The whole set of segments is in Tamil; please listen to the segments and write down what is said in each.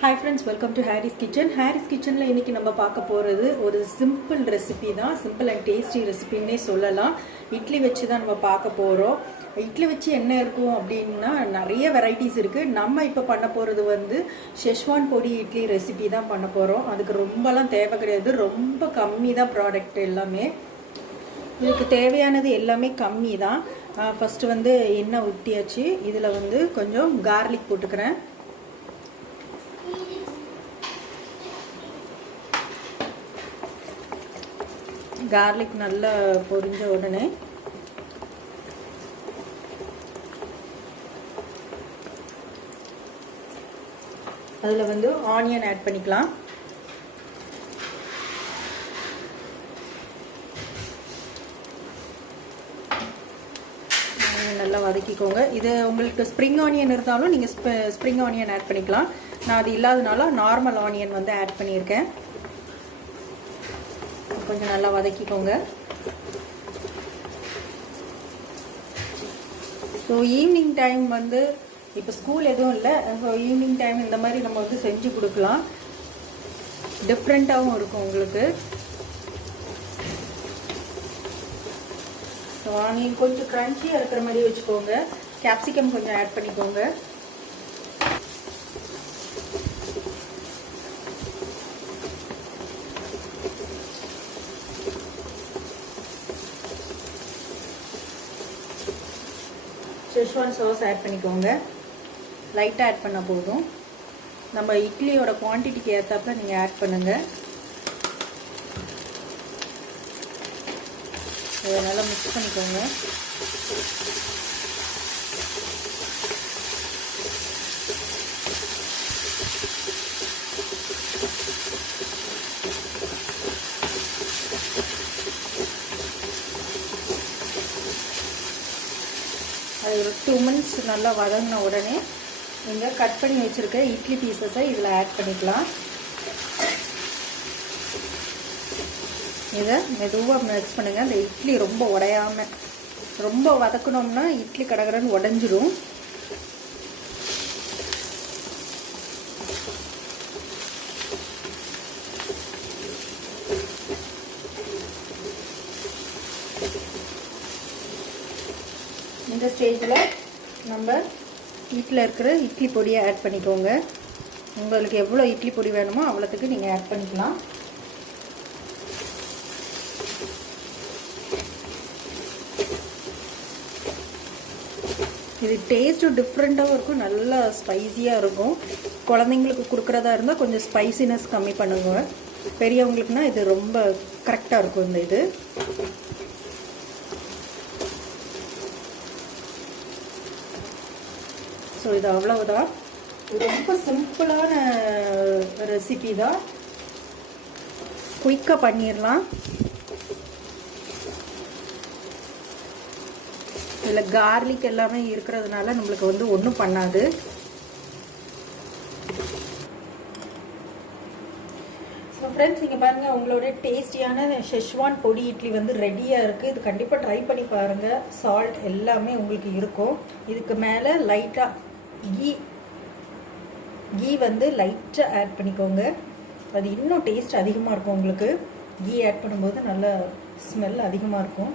Hi friends, welcome to Haris kitchen. Haris கிச்சனில் இன்றைக்கி நம்ம பார்க்க போகிறது ஒரு சிம்பிள் ரெசிபி தான். சிம்பிள் அண்ட் டேஸ்டி ரெசிபின்னே சொல்லலாம். இட்லி வச்சு தான் நம்ம பார்க்க போகிறோம். இட்லி வச்சு என்ன இருக்கும் அப்படின்னா நிறைய வெரைட்டிஸ் இருக்குது. நம்ம இப்போ பண்ண போகிறது வந்து ஷெஸ்வான் பொடி இட்லி ரெசிபி தான் பண்ண போகிறோம். அதுக்கு ரொம்பலாம் தேவை கிடையாது, ரொம்ப கம்மி தான் ப்ராடக்ட் எல்லாமே. இதுக்கு தேவையானது எல்லாமே கம்மி தான். ஃபஸ்ட்டு வந்து எண்ணெய் ஊற்றியாச்சு. இதில் வந்து கொஞ்சம் கார்லிக் போட்டுக்கிறேன். கார்லிக் நல்லா பொரிஞ்ச உடனே அதில் வந்து ஆனியன் ஆட் பண்ணிக்கலாம். நல்லா வதக்கிக்கோங்க. இது உங்களுக்கு ஸ்ப்ரிங் ஆனியன் இருந்தாலும் நீங்கள் ஸ்ப்ரிங் ஆனியன் ஆட் பண்ணிக்கலாம். நான் அது இல்லாதனால நார்மல் ஆனியன் வந்து ஆட் பண்ணியிருக்கேன். கொஞ்சம் நல்லா வதக்கிக்கோங்க. ஸோ ஈவினிங் டைம் வந்து இப்போ ஸ்கூல் எதுவும் இல்லை, ஸோ ஈவினிங் டைம் இந்த மாதிரி நம்ம வந்து செஞ்சு கொடுக்கலாம். டிஃப்ரெண்ட்டாகவும் இருக்கும் உங்களுக்கு. ஸோ ஆனியன் கொஞ்சம் க்ரன்ச்சியாக இருக்கிற மாதிரி வச்சுக்கோங்க. கேப்சிகம் கொஞ்சம் ஆட் பண்ணிக்கோங்க. ஷெஸ்வான் சாஸ் ஆட் பண்ணிக்கோங்க. லைட்டாக ஆட் பண்ணால் போதும். நம்ம இட்லியோட குவான்டிட்டிக்கு ஏற்றாப்புல நீங்கள் ஆட் பண்ணுங்கள். இதை நல்லா மிக்ஸ் பண்ணிக்கோங்க. அது ஒரு 2 minutes நல்லா வதங்கின உடனே நீங்கள் கட் பண்ணி வச்சுருக்க இட்லி பீசஸை இதில் ஆட் பண்ணிக்கலாம். இதை மெதுவாக மிக்ஸ் பண்ணுங்கள். அந்த இட்லி ரொம்ப உடையாமல், ரொம்ப வதக்கணும்னா இட்லி கடகடன்னு உடஞ்சிடும். இந்த ஸ்டேஜில் நம்ம வீட்டில் இருக்கிற இட்லி பொடியை ஆட் பண்ணிக்கோங்க. உங்களுக்கு எவ்வளோ இட்லி பொடி வேணுமோ அவ்வளோத்துக்கு நீங்கள் ஆட் பண்ணிக்கலாம். இது டேஸ்ட்டும் டிஃப்ரெண்ட்டாகவும் இருக்கும், நல்லா ஸ்பைஸியாக இருக்கும். குழந்தைங்களுக்கு கொடுக்குறதா இருந்தால் கொஞ்சம் ஸ்பைசினஸ் கம்மி பண்ணுங்க. பெரியவங்களுக்குனா இது ரொம்ப கரெக்டாக இருக்கும் இந்த இது. ஸோ இது அவ்வளவுதான். ரொம்ப சிம்பிளான ரெசிபி தான், குயிக்காக பண்ணிடலாம். இதில் கார்லிக் எல்லாமே இருக்கிறதுனால நம்மளுக்கு வந்து ஒன்றும் பண்ணாது. ஸோ ஃப்ரெண்ட்ஸ், இங்கே பாருங்கள், உங்களோட டேஸ்டியான ஷெஸ்வான் பொடி இட்லி வந்து ரெடியாக இருக்குது. இது கண்டிப்பாக ட்ரை பண்ணி பாருங்கள். சால்ட் எல்லாமே உங்களுக்கு இருக்கும். இதுக்கு மேலே லைட்டாக கீ வந்து லைட்டாக ஆட் பண்ணிக்கோங்க. அது இன்னும் டேஸ்ட் அதிகமாக இருக்கும். உங்களுக்கு கீ ஆட் பண்ணும்போது நல்ல ஸ்மெல் அதிகமாக இருக்கும்.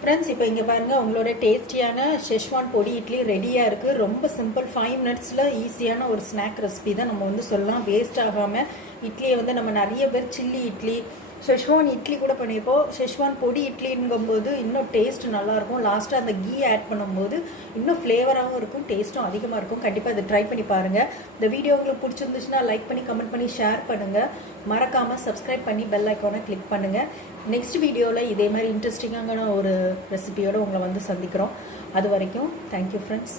ஃப்ரெண்ட்ஸ், இப்போ இங்கே பாருங்கள், உங்களோட டேஸ்டியான ஷெஸ்வான் பொடி இட்லி ரெடியாக இருக்குது. ரொம்ப சிம்பிள், 5 minutesல ஈஸியான ஒரு ஸ்நாக் ரெசிபி தான் நம்ம வந்து சொல்லலாம். வேஸ்ட் ஆகாமல் இட்லியை வந்து நம்ம நிறைய பேர் சில்லி இட்லி, ஷெஸ்வான் இட்லி கூட பண்ணியிருப்போம். ஷெஸ்வான் பொடி இட்லிங்கும்போது இன்னும் டேஸ்ட் நல்லாயிருக்கும். லாஸ்ட்டாக அந்த கீ ஆட் பண்ணும்போது இன்னும் ஃப்ளேவராகவும் இருக்கும், டேஸ்ட்டும் அதிகமாக இருக்கும். கண்டிப்பாக இதை ட்ரை பண்ணி பாருங்கள். இந்த வீடியோ உங்களுக்கு பிடிச்சிருந்துச்சுன்னா லைக் பண்ணி, கமெண்ட் பண்ணி, ஷேர் பண்ணுங்கள். மறக்காமல் சப்ஸ்கிரைப் பண்ணி பெல் ஐக்கானை கிளிக் பண்ணுங்கள். நெக்ஸ்ட் வீடியோவில் இதே மாதிரி இன்ட்ரெஸ்டிங்கான ஒரு ரெசிபியோடு உங்களை வந்து சந்திக்கிறோம். அது வரைக்கும் தேங்க்யூ ஃப்ரெண்ட்ஸ்.